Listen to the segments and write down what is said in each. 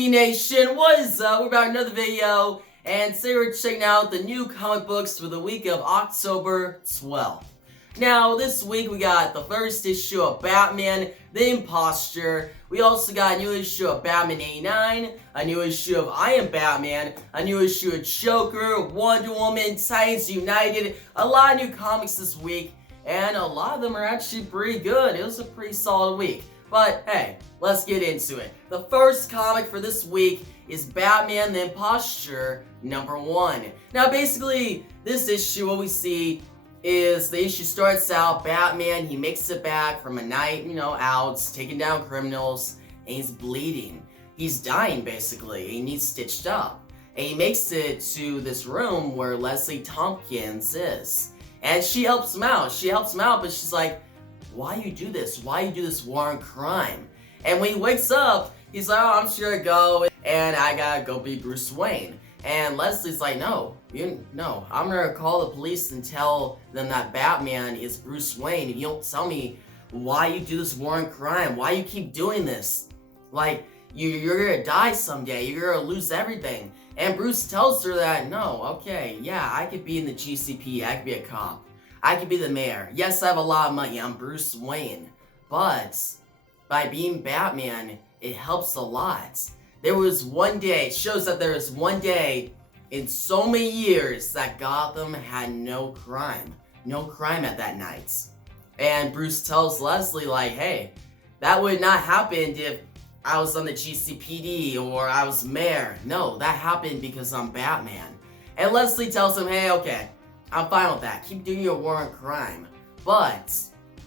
DC Nation, what is up? We're back with another video, and today we're checking out the new comic books for the week of October 12th. Now, this week we got the first issue of Batman, The Imposter. We also got a new issue of Batman 89, a new issue of I Am Batman, a new issue of Joker, Wonder Woman, Titans United, a lot of new comics this week, and a lot of them are actually pretty good. It was a pretty solid week. But hey, let's get into it. The first comic for this week is Batman the Imposter #1. Now basically, this issue, what we see is the issue starts out, Batman, he makes it back from a night, out, taking down criminals, and he's bleeding. He's dying basically, he needs stitched up. And he makes it to this room where Leslie Tompkins is. And she helps him out, but she's like, why you do this? Why you do this war on crime? And when he wakes up, he's like, oh, I'm just gonna go and I gotta go be Bruce Wayne. And Leslie's like, no, I'm gonna call the police and tell them that Batman is Bruce Wayne if you don't tell me why you do this war on crime, why you keep doing this. Like, you're gonna die someday, you're gonna lose everything. And Bruce tells her that, no, okay, yeah, I could be in the GCP, I could be a cop. I could be the mayor. Yes, I have a lot of money. I'm Bruce Wayne. But by being Batman, it helps a lot. There was one day, it shows that there was one day in so many years that Gotham had no crime. No crime at that night. And Bruce tells Leslie, like, hey, that would not happen if I was on the GCPD or I was mayor. No, that happened because I'm Batman. And Leslie tells him, hey, okay, I'm fine with that. Keep doing your war on crime. But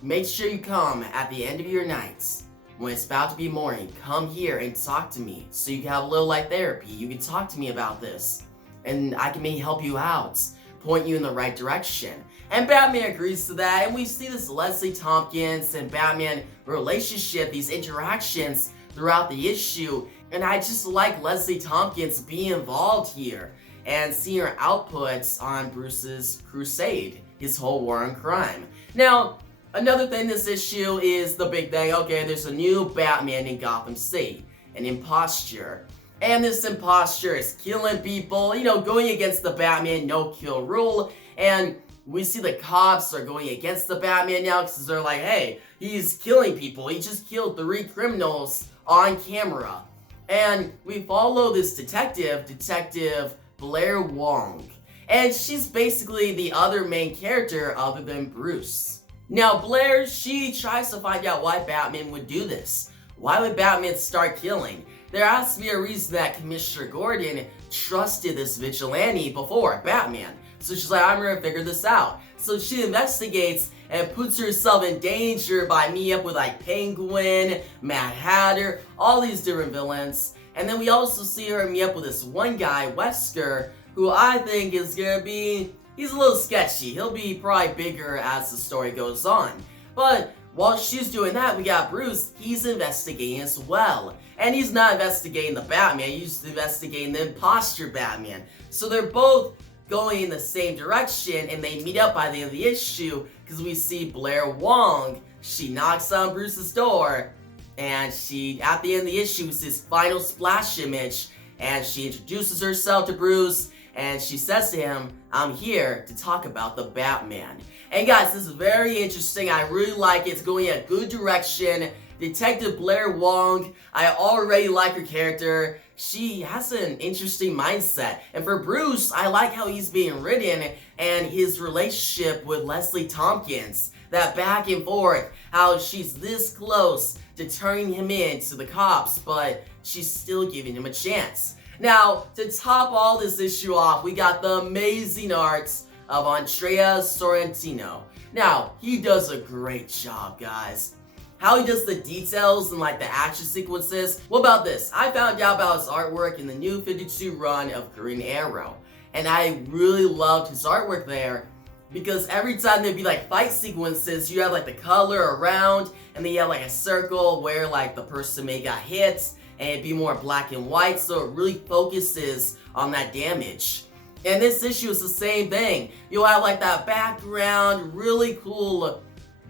make sure you come at the end of your nights. When it's about to be morning, come here and talk to me so you can have a little light therapy. You can talk to me about this. And I can maybe help you out, point you in the right direction. And Batman agrees to that. And we see this Leslie Tompkins and Batman relationship, these interactions throughout the issue. And I just like Leslie Tompkins being involved here and seeing her outputs on Bruce's crusade, his whole war on crime. Now, another thing this issue is the big thing. Okay, there's a new Batman in Gotham City, an imposter. And this imposter is killing people, going against the Batman no-kill rule. And we see the cops are going against the Batman now because they're like, hey, he's killing people. He just killed 3 criminals on camera. And we follow this detective Blair Wong, and she's basically the other main character other than Bruce. Now Blair, she tries to find out why Batman would do this. Why would Batman start killing? There has to be a reason that Commissioner Gordon trusted this vigilante before Batman. So she's like, I'm gonna figure this out. So she investigates and puts herself in danger by meeting up with like Penguin, Mad Hatter, all these different villains. And then we also see her meet up with this one guy, Wesker, who I think is gonna be, he's a little sketchy. He'll be probably bigger as the story goes on. But while she's doing that, we got Bruce, he's investigating as well. And he's not investigating the Batman, he's investigating the imposter Batman. So they're both going in the same direction, and they meet up by the end of the issue because we see Blair Wong, she knocks on Bruce's door. And she, at the end of the issue, is this final splash image, and she introduces herself to Bruce, and she says to him, I'm here to talk about the Batman. And guys, this is very interesting. I really like it. It's going in a good direction. Detective Blair Wong, I already like her character. She has an interesting mindset. And for Bruce, I like how he's being written and his relationship with Leslie Tompkins. That back and forth, how she's this close to turning him in to the cops, but she's still giving him a chance. Now, to top all this issue off, we got the amazing arts of Andrea Sorrentino. Now, he does a great job, guys. How he does the details and like the action sequences. What about this? I found out about his artwork in the new 52 run of Green Arrow, and I really loved his artwork there. Because every time there'd be like fight sequences, you have like the color around, and then you have like a circle where like the person may got hit, and it'd be more black and white, so it really focuses on that damage. And this issue is the same thing. You'll have like that background, really cool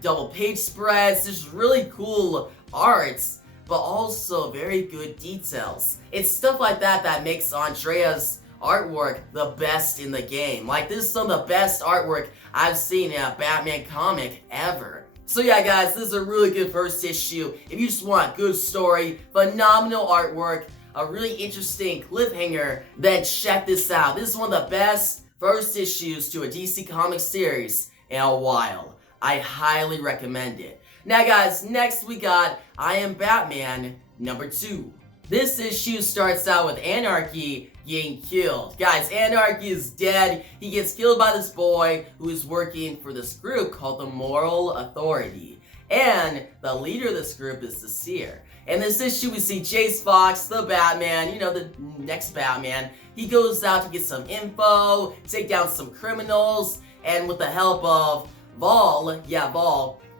double page spreads, just really cool arts. but also very good details. It's stuff like that that makes Andrea's artwork the best in the game. Like, this is some of the best artwork I've seen in a Batman comic ever. So yeah guys, this is a really good first issue. If you just want a good story, phenomenal artwork, a really interesting cliffhanger, then check this out. This is one of the best first issues to a DC Comics series in a while. I highly recommend it. Now guys, next we got I Am Batman #2. This issue starts out with Anarchy getting killed. Guys, Anarchy is dead. He gets killed by this boy who is working for this group called the Moral Authority. And the leader of this group is the Seer. In this issue, we see Jace Fox, the Batman, you know, the next Batman. He goes out to get some info, take down some criminals, and with the help of Vol,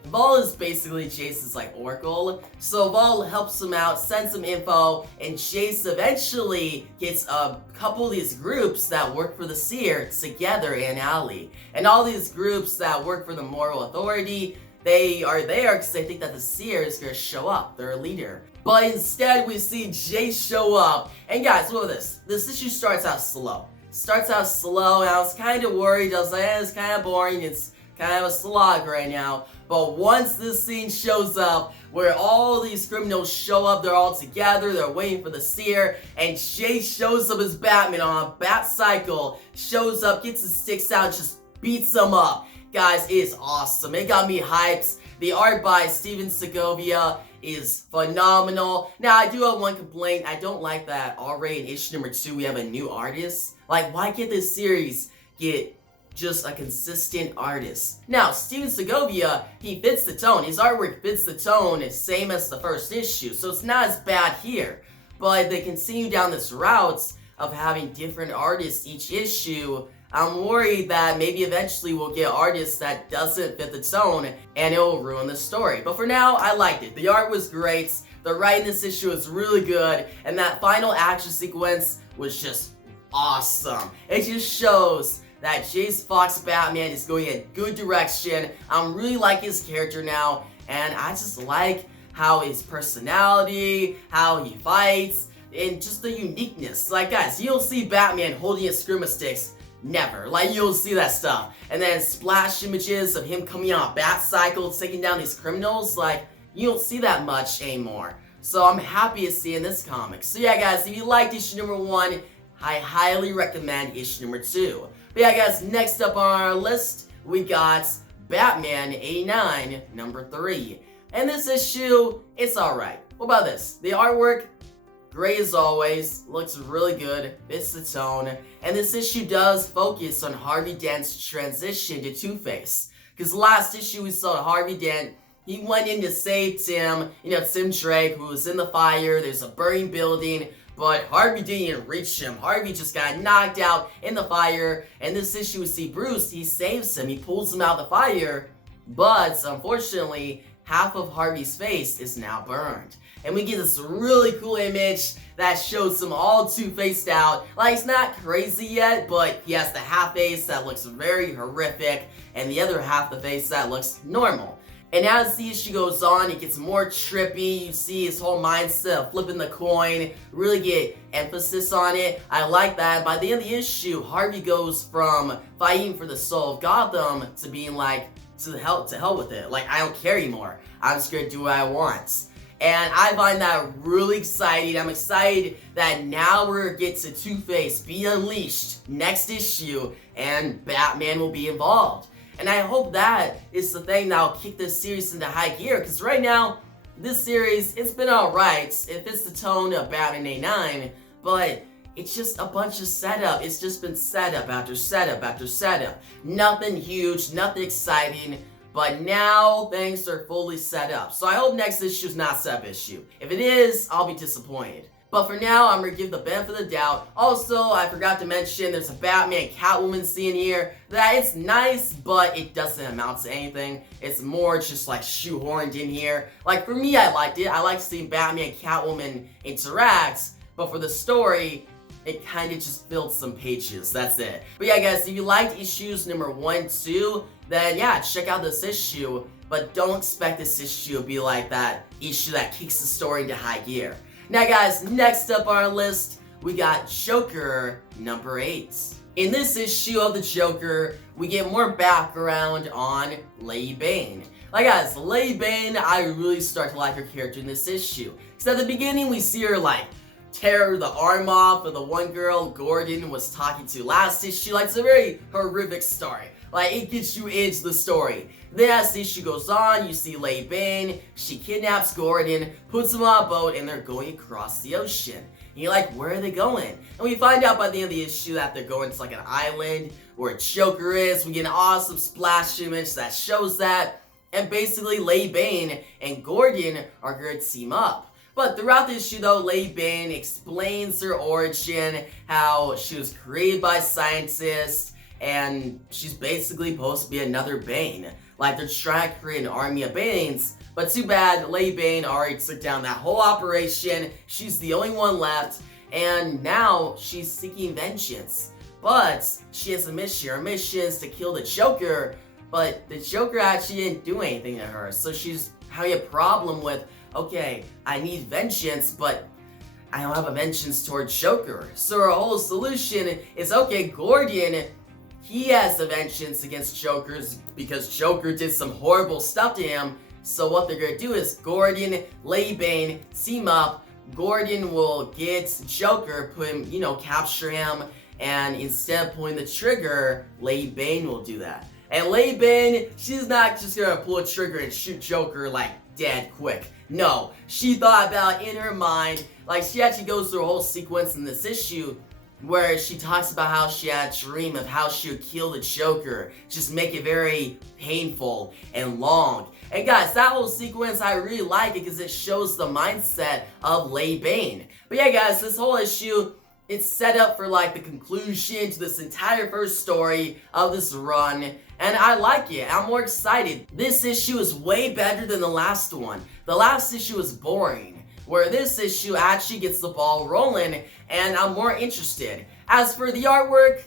Vol is basically Jace's like oracle. So Vol helps him out, sends some info, and Jace eventually gets a couple of these groups that work for the Seer together in an alley. And all these groups that work for the Moral Authority, they are there because they think that the Seer is going to show up, their leader. But instead we see Jace show up. And guys, look at this. This issue starts out slow. And I was kind of worried. I was like, it's kind of boring. It's kind of a slog right now. But once this scene shows up, where all these criminals show up, they're all together, they're waiting for the Seer, and Jace shows up as Batman on a bat cycle, shows up, gets his sticks out, just beats them up. Guys, it is awesome. It got me hyped. The art by Steven Segovia is phenomenal. Now, I do have one complaint. I don't like that already in issue #2 we have a new artist. Like, why can't this series get just a consistent artist? Now, Steven Segovia, he fits the tone. His artwork fits the tone, same as the first issue, so it's not as bad here. But they continue down this route of having different artists each issue. I'm worried that maybe eventually we'll get artists that doesn't fit the tone and it will ruin the story. But for now, I liked it. The art was great, the writing in this issue was really good, and that final action sequence was just awesome. It just shows that Jace Fox Batman is going in a good direction. I'm really liking his character now, and I just like how his personality, how he fights, and just the uniqueness. Like guys, you don't see Batman holding his scrimmage sticks. Never. Like, you'll see that stuff. And then splash images of him coming on a bat cycle, taking down these criminals. Like, you don't see that much anymore. So I'm happy to see in this comic. So yeah, guys, if you liked issue #1, I highly recommend issue #2. But yeah, guys, next up on our list, we got Batman '89 #3. And this issue, it's alright. What about this? The artwork, great as always, looks really good, fits the tone, and this issue does focus on Harvey Dent's transition to Two-Face. Because last issue we saw Harvey Dent, he went in to save Tim, Tim Drake, who was in the fire, there's a burning building, but Harvey didn't reach him. Harvey just got knocked out in the fire, and this issue we see Bruce, he saves him, he pulls him out of the fire, but unfortunately, half of Harvey's face is now burned. And we get this really cool image that shows him all two-faced out. Like, he's not crazy yet, but he has the half face that looks very horrific, and the other half the face that looks normal. And as the issue goes on, it gets more trippy. You see his whole mindset of flipping the coin, really get emphasis on it. I like that. By the end of the issue, Harvey goes from fighting for the soul of Gotham to being like, to hell with it. Like, I don't care anymore. I'm just gonna do what I want. And I find that really exciting. I'm excited that now we're gonna get to Two-Face be unleashed next issue and Batman will be involved. And I hope that is the thing that'll kick this series into high gear, because right now, this series, it's been alright. It fits the tone of Batman '89, but it's just a bunch of setup. It's just been setup after setup after setup. Nothing huge, nothing exciting. But now things are fully set up. So I hope next issue is not a setup issue. If it is, I'll be disappointed. But for now, I'm gonna give the benefit of the doubt. Also, I forgot to mention there's a Batman Catwoman scene here that it's nice, but it doesn't amount to anything. It's more just like shoehorned in here. Like for me, I liked it. I like seeing Batman and Catwoman interact, but for the story, it kind of just filled some pages, that's it. But yeah guys, if you liked issues number 1, 2, then yeah, check out this issue, but don't expect this issue to be like that issue that kicks the story into high gear. Now guys, next up on our list, we got Joker number 8. In this issue of the Joker, we get more background on Lady Bane. Like guys, Lady Bane, I really start to like her character in this issue. Because at the beginning we see her like tear the arm off of the one girl Gordon was talking to last issue. Like, it's a very horrific story. Like, it gets you into the story. Then as the issue goes on, you see Lady Bane, she kidnaps Gordon, puts him on a boat, and they're going across the ocean. And you're like, where are they going? And we find out by the end of the issue that they're going to like an island where Joker is. We get an awesome splash image that shows that. And basically, Lady Bane and Gordon are going to team up. But throughout the issue though, Lady Bane explains her origin, how she was created by scientists, and she's basically supposed to be another Bane. Like, they're trying to create an army of Banes, but too bad, Lady Bane already took down that whole operation. She's the only one left, and now she's seeking vengeance. But she has a mission. Her mission is to kill the Joker, but the Joker actually didn't do anything to her, so she's having a problem with, okay, I need vengeance, but I don't have a vengeance towards Joker. So her whole solution is, okay, Gordon, he has the vengeance against Joker's because Joker did some horrible stuff to him. So what they're gonna do is Gordon, Lady Bane, team up. Gordon will get Joker, put him, capture him, and instead of pulling the trigger, Lady Bane will do that. And Lady Bane, she's not just gonna pull a trigger and shoot Joker like dead quick. No, she thought about it in her mind. Like, she actually goes through a whole sequence in this issue where she talks about how she had a dream of how she would kill the Joker. Just make it very painful and long. And guys, that whole sequence, I really like it because it shows the mindset of Lady Bane. But yeah guys, this whole issue, it's set up for like the conclusion to this entire first story of this run. And I like it. I'm more excited. This issue is way better than the last one. The last issue was boring, where this issue actually gets the ball rolling, and I'm more interested. As for the artwork,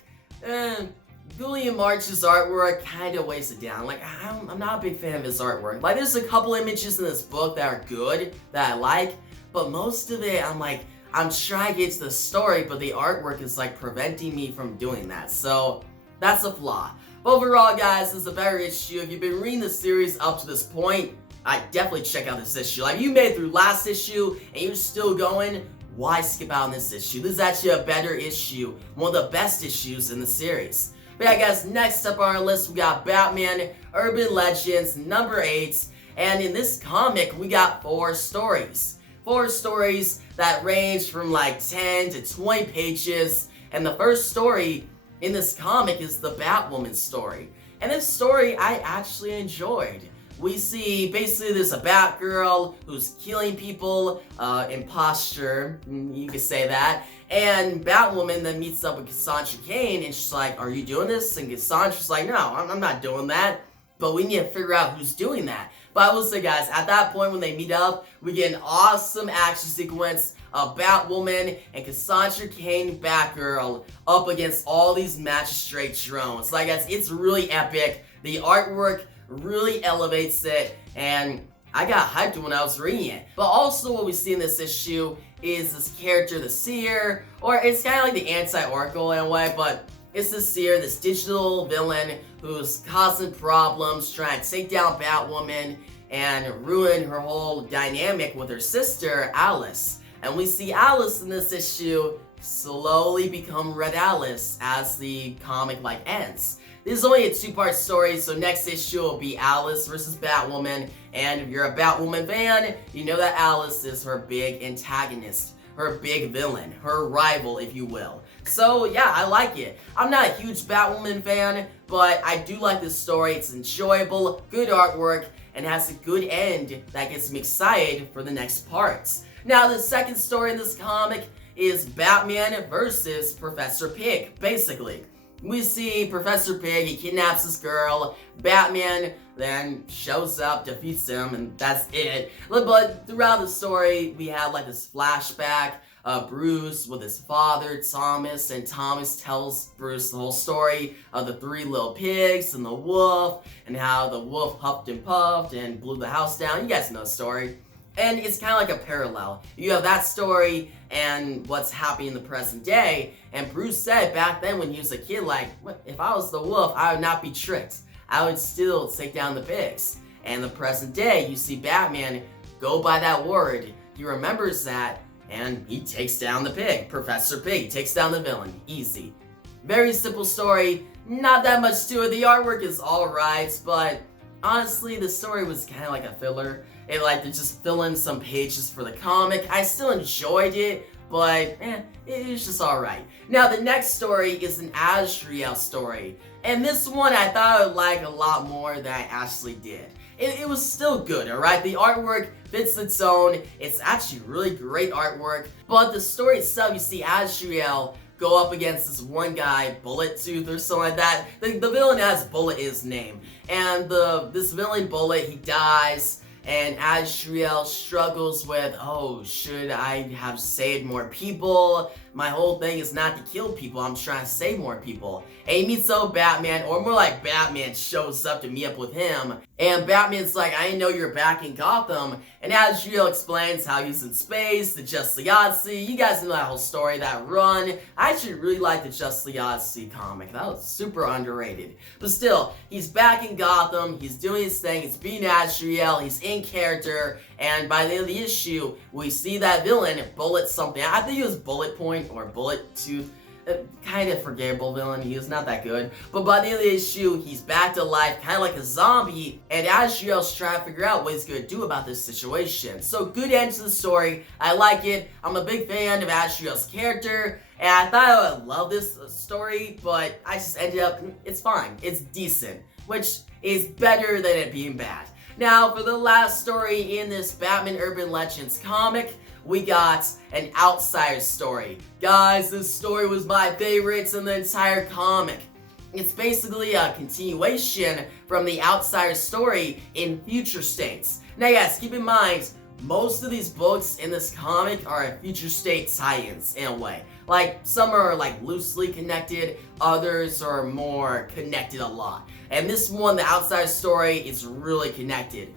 Julian March's artwork kind of weighs it down. Like, I'm not a big fan of his artwork. Like, there's a couple images in this book that are good, that I like, but most of it, I'm trying to get to the story, but the artwork is like preventing me from doing that. So that's a flaw. But overall, guys, this is a better issue. If you've been reading the series up to this point, I definitely check out this issue. Like, you made it through last issue and you're still going, why skip out on this issue? This is actually a better issue, one of the best issues in the series. But yeah, guys, next up on our list, we got Batman Urban Legends number 8. And in this comic, we got 4 stories. 4 stories that range from like 10 to 20 pages. And the first story in this comic is the Batwoman story. And this story I actually enjoyed. We see, basically there's a Batgirl who's killing people, imposter, you could say that. And Batwoman then meets up with Cassandra Cain and she's like, are you doing this? And Cassandra's like, no, I'm not doing that. But we need to figure out who's doing that. But I will say, guys, at that point when they meet up, we get an awesome action sequence of Batwoman and Cassandra Cain Batgirl up against all these magistrate drones. Like, guys, it's really epic. The artwork really elevates it, and I got hyped when I was reading it. But also what we see in this issue is this character, the Seer, or it's kind of like the anti-Oracle in a way, but it's the Seer, this digital villain who's causing problems, trying to take down Batwoman and ruin her whole dynamic with her sister, Alice. And we see Alice in this issue slowly become Red Alice as the comic ends. This is only a 2-part story, so next issue will be Alice versus Batwoman, and if you're a Batwoman fan, you know that Alice is her big antagonist, her big villain, her rival, if you will. So yeah, I like it. I'm not a huge Batwoman fan, but I do like this story. It's enjoyable, good artwork, and has a good end that gets me excited for the next parts. Now, the second story in this comic is Batman versus Professor Pig, basically. We see Professor Pig, he kidnaps this girl, Batman then shows up, defeats him, and that's it. But throughout the story, we have like this flashback Bruce with his father, Thomas, and Thomas tells Bruce the whole story of the 3 little pigs and the wolf, and how the wolf huffed and puffed and blew the house down. You guys know the story. And it's kind of like a parallel. You have that story and what's happening in the present day. And Bruce said back then when he was a kid, like, if I was the wolf, I would not be tricked. I would still take down the pigs. And the present day, you see Batman go by that word. He remembers that, and he takes down the pig. Professor Pig takes down the villain. Easy. Very simple story. Not that much to it. The artwork is alright, but honestly, the story was kind of like a filler. It like to just fill in some pages for the comic. I still enjoyed it, but it was just alright. Now the next story is an Azrael story, and this one I thought I would like a lot more than I actually did. It was still good, alright? The artwork fits its own. It's actually really great artwork, but the story itself, you see Azrael go up against this one guy, Bullet Tooth or something like that. The villain has Bullet in his name, and this villain Bullet, he dies. And Azrael struggles with, oh, should I have saved more people? My whole thing is not to kill people, I'm trying to save more people. And he meets up with Batman, or more like Batman shows up to meet up with him. And Batman's like, I didn't know you're back in Gotham. And Azrael explains how he's in space, the Just Legacy. You guys know that whole story, that run. I actually really like the Just Legacy comic. That was super underrated. But still, he's back in Gotham, he's doing his thing, he's beating Azrael, he's in character, and by the end of the issue, we see that villain, Bullet something. I think it was Bullet Point or Bullet Tooth. Kind of forgettable villain, he was not that good. But by the end of the issue, he's back to life, kind of like a zombie, and Azrael's trying to figure out what he's going to do about this situation. So good end to the story, I like it. I'm a big fan of Azrael's character, and I thought I would love this story, but I just ended up, it's fine, it's decent, which is better than it being bad. Now, for the last story in this Batman Urban Legends comic, we got an Outsider story. Guys, this story was my favorites in the entire comic. It's basically a continuation from the Outsider story in future states. Now guys, keep in mind, most of these books in this comic are future state tie-ins in a way. Like, some are like loosely connected, others are more connected a lot. And this one, the Outsider story, is really connected.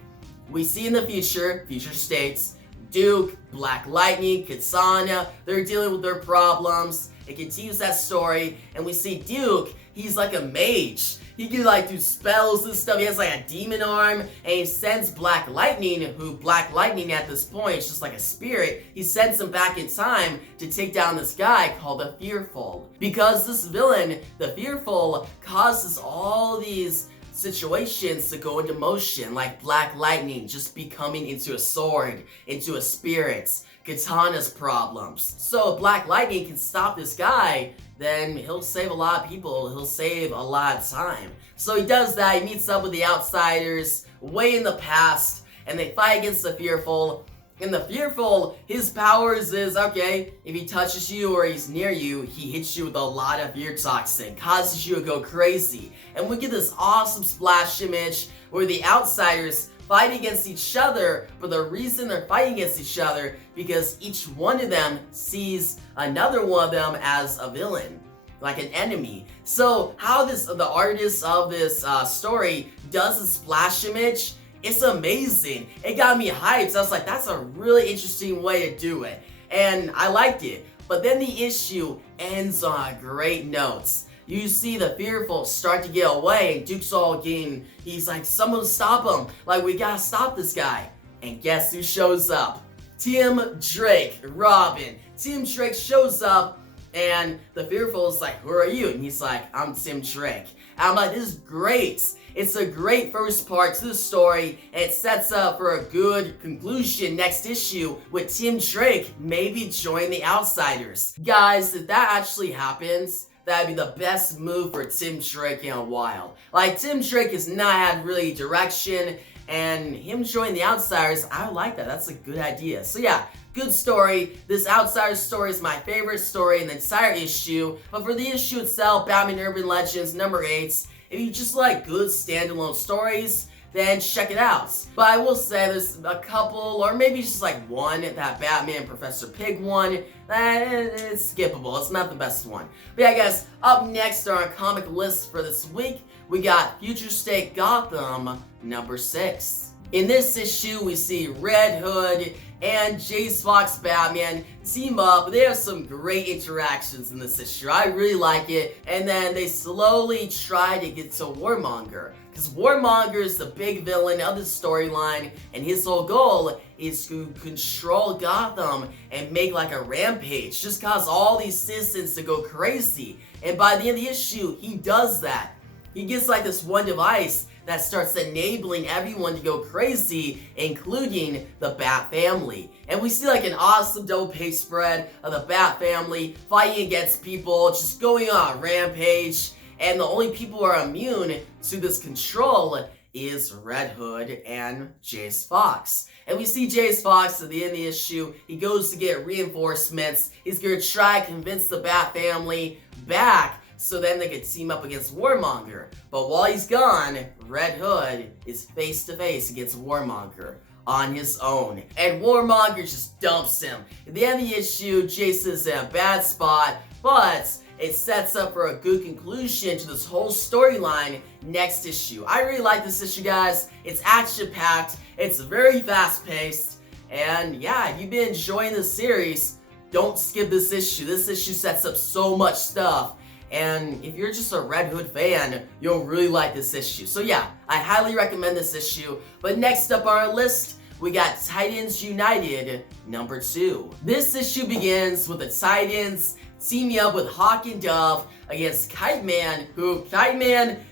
We see in the future states, Duke, Black Lightning, Katana, they're dealing with their problems. It continues that story, and we see Duke, he's like a mage. He can like do spells and stuff, he has like a demon arm, and he sends Black Lightning, who Black Lightning at this point is just like a spirit, he sends him back in time to take down this guy called the Fearful. Because this villain, the Fearful, causes all these situations to go into motion, like Black Lightning just becoming into a sword, into a spirit, Katana's problems. So if Black Lightning can stop this guy, then he'll save a lot of people, he'll save a lot of time. So he does that, he meets up with the Outsiders way in the past, and they fight against the Fearful. And the Fearful, his powers is, okay, if he touches you or he's near you, he hits you with a lot of fear toxin, causes you to go crazy. And we get this awesome splash image where the Outsiders fight against each other, but the reason they're fighting against each other, because each one of them sees another one of them as a villain, like an enemy. So how the artist of this story does a splash image, it's amazing. It got me hyped. So I was like, that's a really interesting way to do it. And I liked it. But then the issue ends on a great note. You see the Fearful start to get away, and Duke's all getting, he's like, someone stop him. Like, we gotta stop this guy. And guess who shows up? Tim Drake, Robin. Tim Drake shows up, and the Fearful is like, who are you? And he's like, I'm Tim Drake. And I'm like, this is great. It's a great first part to the story, and it sets up for a good conclusion next issue with Tim Drake maybe joining the Outsiders. Guys, if that actually happens, that'd be the best move for Tim Drake in a while. Like, Tim Drake has not had really direction, and him joining the Outsiders, I like that. That's a good idea. So yeah, good story. This Outsiders story is my favorite story in the entire issue. But for the issue itself, Batman Urban Legends number 8, if you just like good standalone stories, then check it out. But I will say there's a couple, or maybe just like one, that Batman Professor Pig one, that it's skippable. It's not the best one. But yeah, guys, up next on our comic list for this week, we got Future State Gotham number 6. In this issue, we see Red Hood and Jace Fox Batman team up. They have some great interactions in this issue. I really like it. And then they slowly try to get to Warmonger, because Warmonger is the big villain of the storyline, and his whole goal is to control Gotham and make like a rampage, just cause all these citizens to go crazy. And by the end of the issue, he does that. He gets like this one device that starts enabling everyone to go crazy, including the Bat family. And we see like an awesome double page spread of the Bat family fighting against people, just going on a rampage. And the only people who are immune to this control is Red Hood and Jace Fox. And we see Jace Fox at the end of the issue. He goes to get reinforcements. He's gonna try to convince the Bat family back, so then they could team up against Warmonger. But while he's gone, Red Hood is face to face against Warmonger on his own. And Warmonger just dumps him. At the end of the issue, Jace is in a bad spot, but it sets up for a good conclusion to this whole storyline next issue. I really like this issue, guys. It's action-packed, it's very fast-paced, and yeah, if you've been enjoying this series, don't skip this issue. This issue sets up so much stuff. And if you're just a Red Hood fan, you'll really like this issue. So yeah, I highly recommend this issue. But next up on our list, we got Titans United number 2. This issue begins with the Titans teaming up with Hawk and Dove against Kite Man,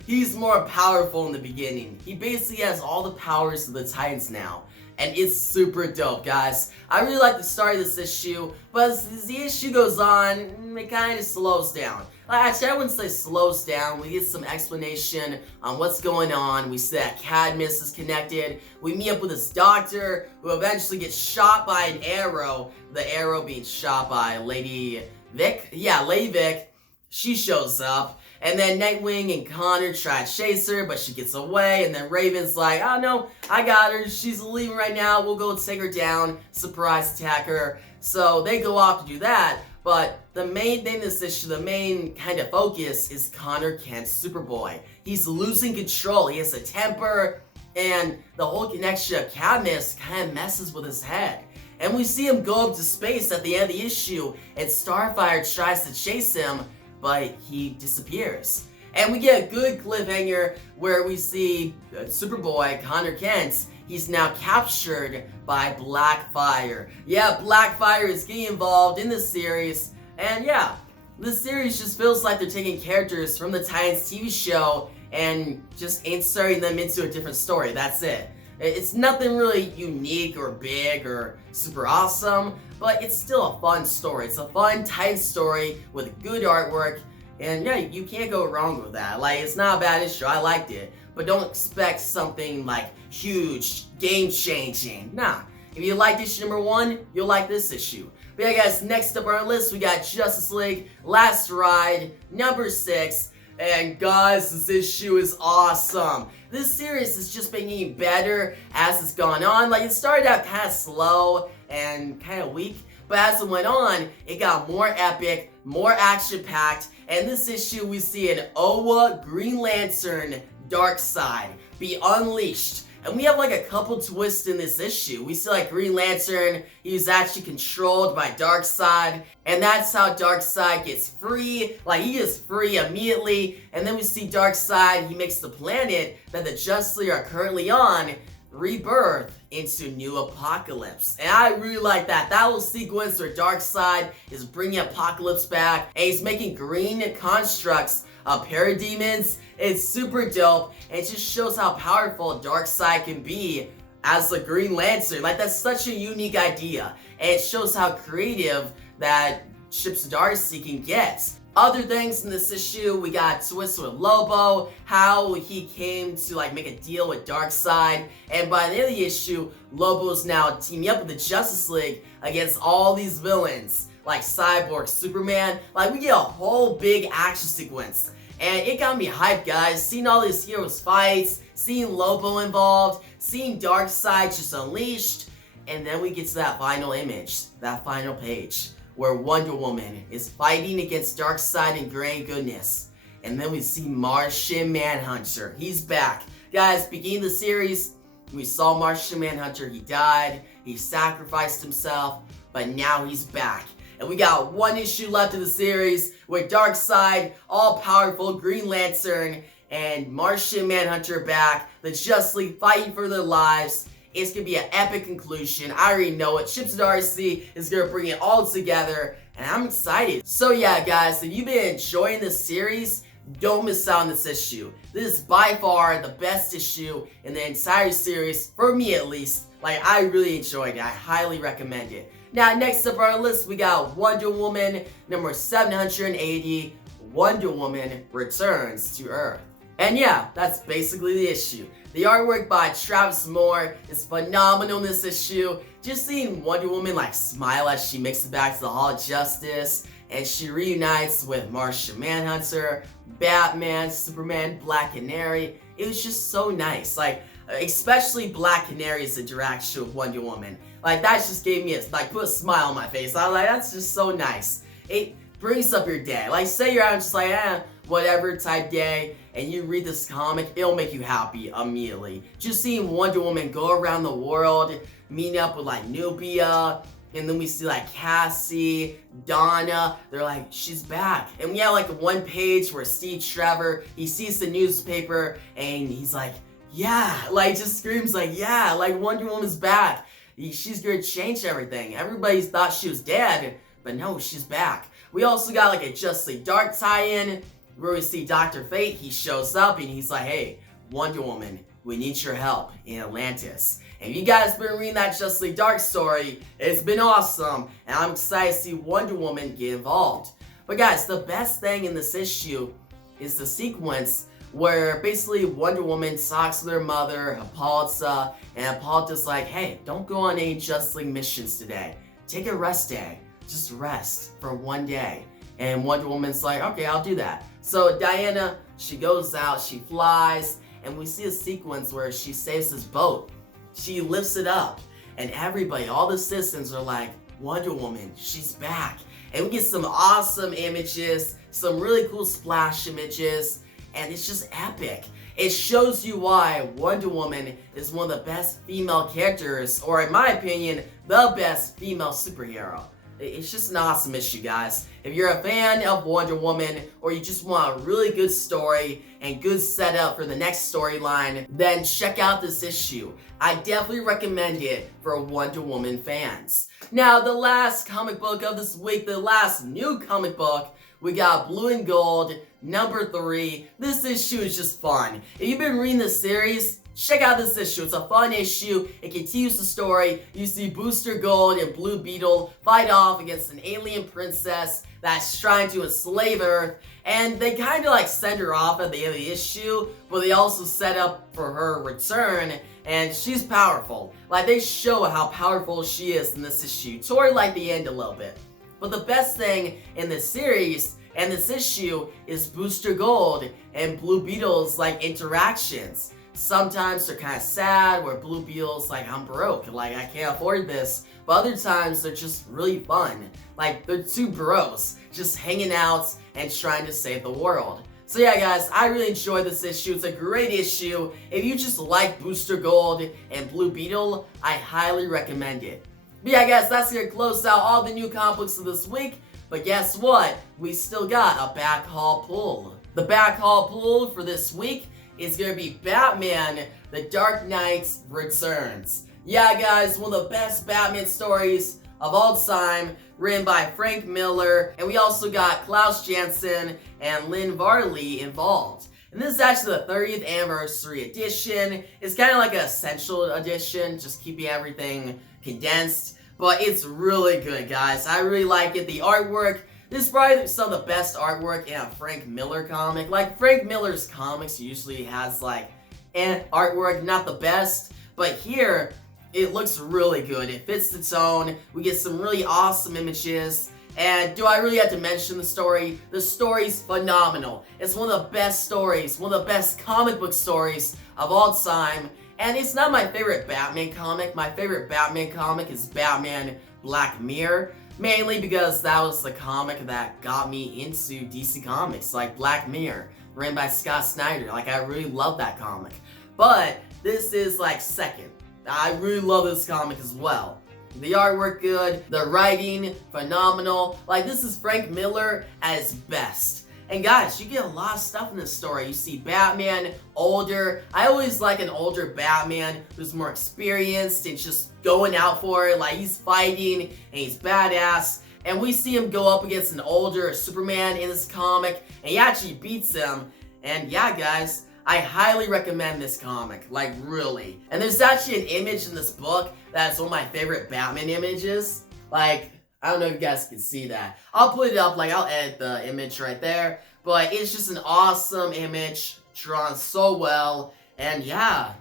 he's more powerful in the beginning. He basically has all the powers of the Titans now. And it's super dope, guys. I really like the start of this issue, but as the issue goes on, it kind of slows down. Actually, I wouldn't say slows down. We get some explanation on what's going on. We see that Cadmus is connected. We meet up with this doctor who eventually gets shot by an arrow. The arrow being shot by Lady Vic. Yeah, Lady Vic. She shows up. And then Nightwing and Connor try to chase her, but she gets away. And then Raven's like, oh no, I got her. She's leaving right now. We'll go take her down. Surprise attack her. So they go off to do that. But the main thing in this issue, the main kind of focus is Connor Kent's Superboy. He's losing control. He has a temper. And the whole connection of Cadmus kind of messes with his head. And we see him go up to space at the end of the issue. And Starfire tries to chase him, but he disappears. And we get a good cliffhanger where we see Superboy, Connor Kent, he's now captured by Blackfire. Yeah, Blackfire is getting involved in this series, and yeah, this series just feels like they're taking characters from the Titans TV show and just inserting them into a different story. That's it. It's nothing really unique or big or super awesome, but it's still a fun story. It's a fun Titans story with good artwork, and yeah, you can't go wrong with that. Like, it's not a bad issue. I liked it, but don't expect something like huge, game-changing. Nah. If you liked issue number 1, you'll like this issue. But yeah, guys, next up on our list, we got Justice League Last Ride number 6. And guys, this issue is awesome. This series has just been getting better as it's gone on. Like, it started out kind of slow and kind of weak, but as it went on, it got more epic, more action-packed, and this issue we see an Owa Green Lantern Darkseid be unleashed. And we have like a couple twists in this issue. We see like Green Lantern, he's actually controlled by Darkseid, and that's how Darkseid gets free. Like, he gets free immediately, and then we see Darkseid, he makes the planet that the Justice League are currently on rebirth into New Apocalypse. And I really like that. That whole sequence where Darkseid is bringing Apocalypse back, and he's making green constructs parademons. It's super dope, and it just shows how powerful Darkseid can be as the Green Lantern. Like, that's such a unique idea, and it shows how creative that Chip Zdarsky can get. Other things in this issue, we got twists with Lobo, how he came to like make a deal with Darkseid, and by the end of the issue, Lobo's now teaming up with the Justice League against all these villains like Cyborg, Superman. Like, we get a whole big action sequence. And it got me hyped, guys. Seeing all these heroes fights, seeing Lobo involved, seeing Darkseid just unleashed. And then we get to that final image, that final page, where Wonder Woman is fighting against Darkseid and Grey Goodness. And then we see Martian Manhunter. He's back. Guys, beginning of the series, we saw Martian Manhunter. He died. He sacrificed himself. But now he's back. And we got one issue left of the series with Darkseid, all-powerful Green Lantern, and Martian Manhunter back. The Justice League fighting for their lives. It's going to be an epic conclusion. I already know it. Chips Darcy is going to bring it all together, and I'm excited. So yeah, guys, if you've been enjoying this series, don't miss out on this issue. This is by far the best issue in the entire series, for me at least. Like, I really enjoyed it. I highly recommend it. Now, next up on our list, we got Wonder Woman number 780, Wonder Woman Returns to Earth. And yeah, that's basically the issue. The artwork by Travis Moore is phenomenal in this issue. Just seeing Wonder Woman like smile as she makes it back to the Hall of Justice, and she reunites with Martian Manhunter, Batman, Superman, Black Canary. It was just so nice. Like, especially Black Canary's interaction with Wonder Woman. Like, that just gave me put a smile on my face. I was like, that's just so nice. It brings up your day. Like, say you're out just like, whatever type day, and you read this comic, it'll make you happy immediately. Just seeing Wonder Woman go around the world, meeting up with like Nubia, and then we see like Cassie, Donna, they're like, she's back. And we have like one page where Steve Trevor, he sees the newspaper, and he's like, yeah, like just screams like, yeah, like Wonder Woman's back. She's gonna change everything. Everybody thought she was dead, but no, she's back. We also got like a Justice League Dark tie-in, where we see Dr. Fate. He shows up and he's like, hey, Wonder Woman, we need your help in Atlantis. And you guys been reading that Justice League Dark story, it's been awesome, and I'm excited to see Wonder Woman get involved. But guys, the best thing in this issue is the sequence where basically Wonder Woman talks with her mother, Hippolyta, and Hippolyta's like, hey, don't go on any Justice League missions today. Take a rest day. Just rest for one day. And Wonder Woman's like, okay, I'll do that. So Diana, she goes out, she flies, and we see a sequence where she saves this boat. She lifts it up, and everybody, all the citizens are like, Wonder Woman, she's back. And we get some awesome images, some really cool splash images, and it's just epic. It shows you why Wonder Woman is one of the best female characters, or in my opinion, the best female superhero. It's just an awesome issue, guys. If you're a fan of Wonder Woman, or you just want a really good story and good setup for the next storyline, then check out this issue. I definitely recommend it for Wonder Woman fans. Now, the last comic book of this week, the last new comic book, we got Blue and Gold, number 3. This issue is just fun. If you've been reading this series, check out this issue. It's a fun issue. It continues the story. You see Booster Gold and Blue Beetle fight off against an alien princess that's trying to enslave Earth. And they kind of like send her off at the end of the issue, but they also set up for her return. And she's powerful. Like, they show how powerful she is in this issue, toward like the end a little bit. But the best thing in this series and this issue is Booster Gold and Blue Beetle's like interactions. Sometimes they're kind of sad, where Blue Beetle's like, I'm broke, like I can't afford this. But other times they're just really fun. Like, they're two bros just hanging out and trying to save the world. So yeah, guys, I really enjoyed this issue. It's a great issue. If you just like Booster Gold and Blue Beetle, I highly recommend it. But yeah, guys, that's gonna close out all the new comic books of this week. But guess what? We still got a back haul pull. The back haul pull for this week is gonna be Batman: The Dark Knight Returns. Yeah, guys, one of the best Batman stories of all time, written by Frank Miller, and we also got Klaus Janson and Lynn Varley involved. And this is actually the 30th anniversary edition. It's kind of like an essential edition, just keeping everything condensed, but it's really good, guys. I really like it. The artwork, this is probably some of the best artwork in a Frank Miller comic. Like, Frank Miller's comics usually has like artwork, not the best, but here it looks really good. It fits the tone. We get some really awesome images, And do I really have to mention the story? The story's phenomenal. It's one of the best stories, one of the best comic book stories of all time. And it's not my favorite Batman comic. My favorite Batman comic is Batman Black Mirror. Mainly because that was the comic that got me into DC Comics, like Black Mirror, written by Scott Snyder. Like, I really love that comic. But this is like second. I really love this comic as well. The artwork good, the writing phenomenal. Like, this is Frank Miller at his best. And guys, you get a lot of stuff in this story. You see Batman, older. I always like an older Batman who's more experienced and just going out for it. Like, he's fighting and he's badass. And we see him go up against an older Superman in this comic, and he actually beats him. And yeah, guys, I highly recommend this comic, like really. And there's actually an image in this book that's one of my favorite Batman images. Like, I don't know if you guys can see that. I'll put it up, like I'll edit the image right there. But it's just an awesome image, drawn so well. And yeah,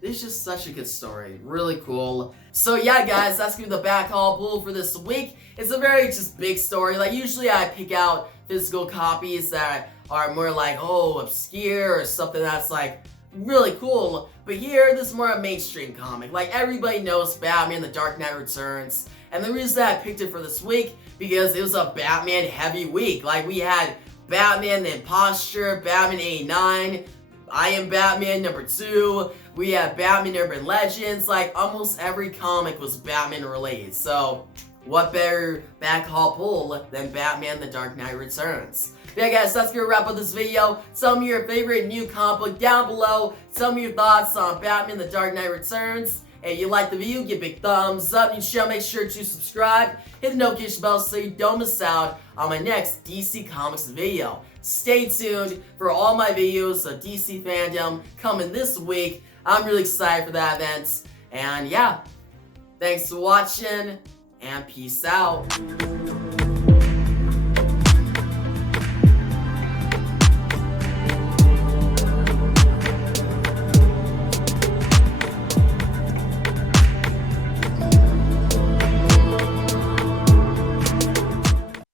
it's just such a good story, really cool. So yeah, guys, that's gonna be the back haul pull for this week. It's a very just big story. Like, usually I pick out physical copies that are more like, oh, obscure or something that's like really cool. But here, this is more a mainstream comic. Like, everybody knows Batman The Dark Knight Returns. And the reason that I picked it for this week, because it was a Batman heavy week. Like, we had Batman the Imposter, Batman 89, I Am Batman #2, we had Batman Urban Legends. Like, almost every comic was Batman related. So what better back haul pull than Batman The Dark Knight Returns? Yeah, guys, that's gonna wrap up this video. Tell me your favorite new comic book down below. Tell me your thoughts on Batman The Dark Knight Returns. And if you like the video, give a big thumbs up. And you make sure to subscribe, hit the notification bell so you don't miss out on my next DC Comics video. Stay tuned for all my videos of DC fandom coming this week. I'm really excited for that event. And yeah, thanks for watching, and peace out.